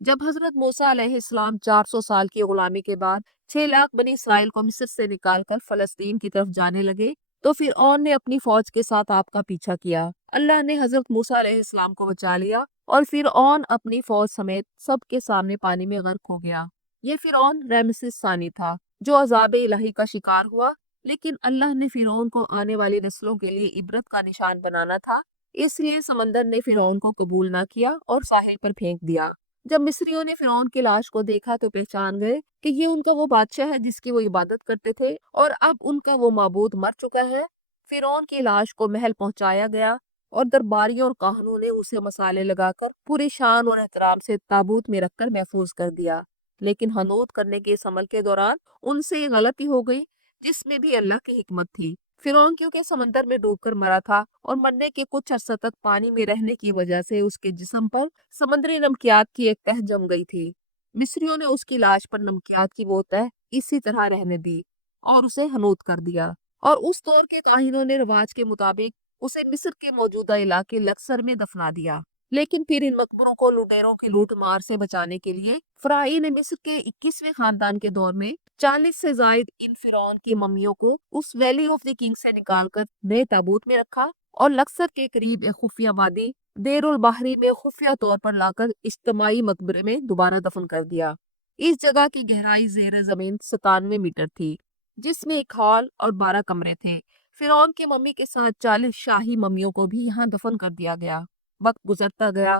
جب حضرت موسیٰ علیہ السلام 400 سال کی غلامی کے بعد 6 لاکھ بنی اسرائیل کو مصر سے نکال کر فلسطین کی طرف جانے لگے تو فرعون نے اپنی فوج کے ساتھ آپ کا پیچھا کیا۔ اللہ نے حضرت موسیٰ علیہ السلام کو بچا لیا اور فرعون اپنی فوج سمیت سب کے سامنے پانی میں غرق ہو گیا۔ یہ فرعون رمسیس ثانی تھا جو عذاب الہی کا شکار ہوا، لیکن اللہ نے فرعون کو آنے والی نسلوں کے لیے عبرت کا نشان بنانا تھا، اس لیے سمندر نے فرعون کو قبول نہ کیا اور ساحل پر پھینک دیا۔ جب مصریوں نے فرعون کی لاش کو دیکھا تو پہچان گئے کہ یہ ان کا وہ بادشاہ ہے جس کی وہ عبادت کرتے تھے اور اب ان کا وہ معبود مر چکا ہے۔ فرعون کی لاش کو محل پہنچایا گیا اور درباریوں اور کاہنوں نے اسے مسالے لگا کر پوری شان اور احترام سے تابوت میں رکھ کر محفوظ کر دیا، لیکن حنوط کرنے کے اس عمل کے دوران ان سے یہ غلطی ہو گئی جس میں بھی اللہ کی حکمت تھی۔ فرعون کیونکہ سمندر میں ڈوب کر مرا تھا اور مرنے کے کچھ عرصہ تک پانی میں رہنے کی وجہ سے اس کے جسم پر سمندری نمکیات کی ایک تہ جم گئی تھی۔ مصریوں نے اس کی لاش پر نمکیات کی وہ تہ اسی طرح رہنے دی اور اسے حنوط کر دیا، اور اس دور کے کاہنوں نے رواج کے مطابق اسے مصر کے موجودہ علاقے لکسر میں دفنا دیا۔ لیکن پھر ان مقبروں کو لٹیروں کی لوٹ مار سے بچانے کے لیے فراعین مصر کے 21ویں خاندان کے دور میں 40 سے زائد ان فرعون کی ممیوں کو اس ویلی آف دی کنگ سے نکال کر نئے تابوت میں رکھا اور لکسر کے قریب ایک خفیہ وادی دیر البحری میں خفیہ طور پر لا کر اجتماعی مقبرے میں دوبارہ دفن کر دیا۔ اس جگہ کی گہرائی زیر زمین 97 میٹر تھی، جس میں ایک ہال اور 12 کمرے تھے۔ فرعون کی ممی کے ساتھ 40 شاہی ممیوں کو بھی یہاں دفن کر دیا گیا۔ وقت گزرتا گیا،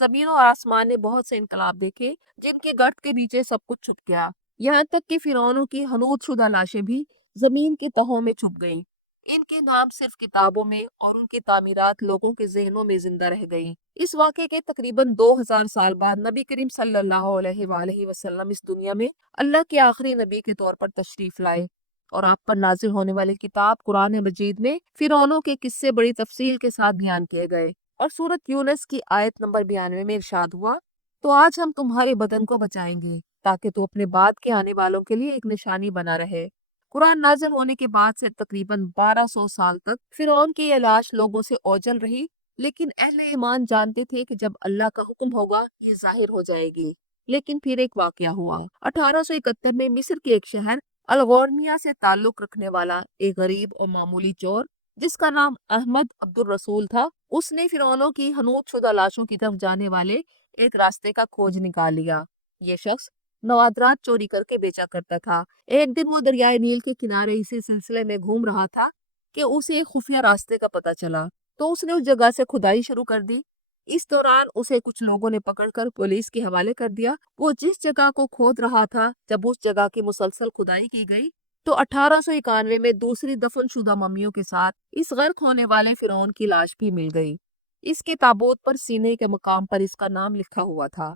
زمین اور آسمان نے بہت سے انقلاب دیکھے جن کے گرد کے نیچے سب کچھ چھپ گیا، یہاں تک کہ فرعونوں کی حنوط شدہ لاشیں بھی زمین کی تہوں میں چھپ گئیں۔ ان کے نام صرف کتابوں میں اور ان کی تعمیرات لوگوں کے ذہنوں میں زندہ رہ گئیں۔ اس واقعے کے تقریباً 2000 سال بعد نبی کریم صلی اللہ علیہ وآلہ وسلم اس دنیا میں اللہ کے آخری نبی کے طور پر تشریف لائے، اور آپ پر نازل ہونے والی کتاب قرآن مجید میں فرعونوں کے قصے بڑی تفصیل کے ساتھ بیان کیے گئے، اور سورۃ یونس کی آیت نمبر 92 میں ارشاد ہوا، تو آج ہم تمہارے بدن کو بچائیں گے تاکہ تو اپنے بعد کے آنے والوں کے لیے ایک نشانی بنا رہے۔ قرآن نازل ہونے کے بعد سے تقریباً 1200 سال تک فرعون کی یہ لاش لوگوں سے اوجھل رہی، لیکن اہل ایمان جانتے تھے کہ جب اللہ کا حکم ہوگا یہ ظاہر ہو جائے گی۔ لیکن پھر ایک واقعہ ہوا۔ 1871 میں مصر کے ایک شہر الغورنیہ سے تعلق رکھنے والا ایک غریب اور معمولی چور جس کا نام احمد عبد الرسول تھا، اس نے فرعونوں کی حنوط شدہ لاشوں کی طرف جانے والے ایک راستے کا کھوج نکال لیا۔ یہ شخص نوادرات چوری کر کے بیچا کرتا تھا۔ ایک دن وہ دریائے نیل کے کنارے اسی سلسلے میں گھوم رہا تھا کہ اسے ایک خفیہ راستے کا پتہ چلا، تو اس نے اس جگہ سے کھدائی شروع کر دی۔ اس دوران اسے کچھ لوگوں نے پکڑ کر پولیس کے حوالے کر دیا۔ وہ جس جگہ کو کھود رہا تھا، جب اس جگہ کی مسلسل کھدائی کی گئی تو 1891 میں دوسری دفن شدہ ممیوں کے ساتھ اس غرق ہونے والے فرعون کی لاش بھی مل گئی۔ اس کے تابوت پر سینے کے مقام پر اس کا نام لکھا ہوا تھا۔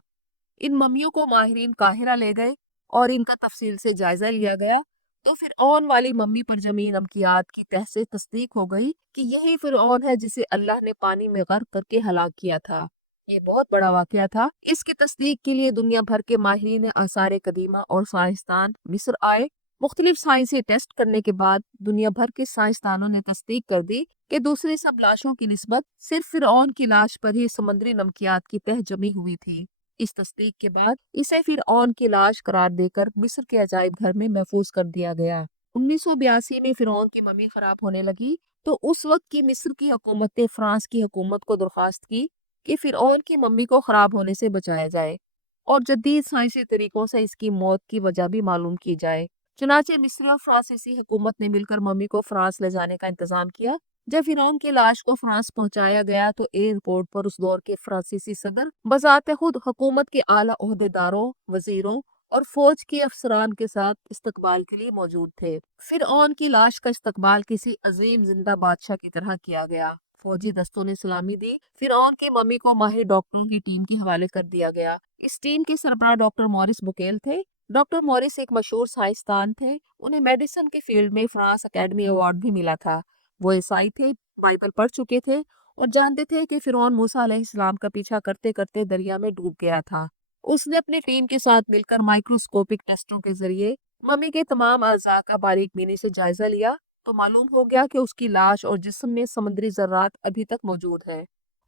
ان ممیوں کو ماہرین قاہرہ لے گئے اور ان کا تفصیل سے جائزہ لیا گیا، تو فرعون والی ممی پر جمی نمکیات کی تہ سے تصدیق ہو گئی کہ یہی فرعون ہے جسے اللہ نے پانی میں غرق کر کے ہلاک کیا تھا۔ یہ بہت بڑا واقعہ تھا۔ اس کی تصدیق کے لیے دنیا بھر کے ماہرین آثار قدیمہ اور سائنسدان مصر آئے۔ مختلف سائنسی ٹیسٹ کرنے کے بعد دنیا بھر کے سائنسدانوں نے تصدیق کر دی کہ دوسری سب لاشوں کی نسبت صرف فرعون کی لاش پر ہی سمندری نمکیات کی تہ جمی ہوئی تھی۔ اس تصدیق کے بعد اسے فرعون کی لاش قرار دے کر مصر کے عجائب گھر میں محفوظ کر دیا گیا۔ 1982 میں فرعون کی ممی خراب ہونے لگی تو اس وقت کی مصر کی حکومت نے فرانس کی حکومت کو درخواست کی کہ فرعون کی ممی کو خراب ہونے سے بچایا جائے اور جدید سائنسی طریقوں سے اس کی موت کی وجہ بھی معلوم کی جائے۔ چنانچہ مصری اور فرانسیسی حکومت نے مل کر ممی کو فرانس لے جانے کا انتظام کیا۔ جب فرعون کی لاش کو فرانس پہنچایا گیا تو ایئرپورٹ پر اس دور کے فرانسیسی صدر بذات خود حکومت کے اعلیٰ عہدیداروں، وزیروں اور فوج کے افسران کے ساتھ استقبال کے لیے موجود تھے۔ فرعون کی لاش کا استقبال کسی عظیم زندہ بادشاہ کی طرح کیا گیا۔ فوجی دستوں نے سلامی دی۔ فرعون کی ممی کو ماہر ڈاکٹروں کی ٹیم کے حوالے کر دیا گیا۔ اس ٹیم کے سربراہ ڈاکٹر موریس بوکیل تھے۔ ڈاکٹر موریس ایک مشہور سائنسدان تھے۔ انہیں میڈیسن کے فیلڈ میں فرانس اکیڈمی ایوارڈ بھی ملا تھا۔ وہ عیسائی تھے، بائبل پڑھ چکے تھے اور جانتے تھے کہ فرعون موسیٰ علیہ السلام کا پیچھا کرتے کرتے دریا میں ڈوب گیا تھا۔ اس نے اپنی ٹیم کے ساتھ مل کر مائکروسکوپک ٹیسٹوں کے ذریعے ممی کے تمام اعضاء کا باریک بینی سے جائزہ لیا تو معلوم ہو گیا کہ اس کی لاش اور جسم میں سمندری ذرات ابھی تک موجود ہیں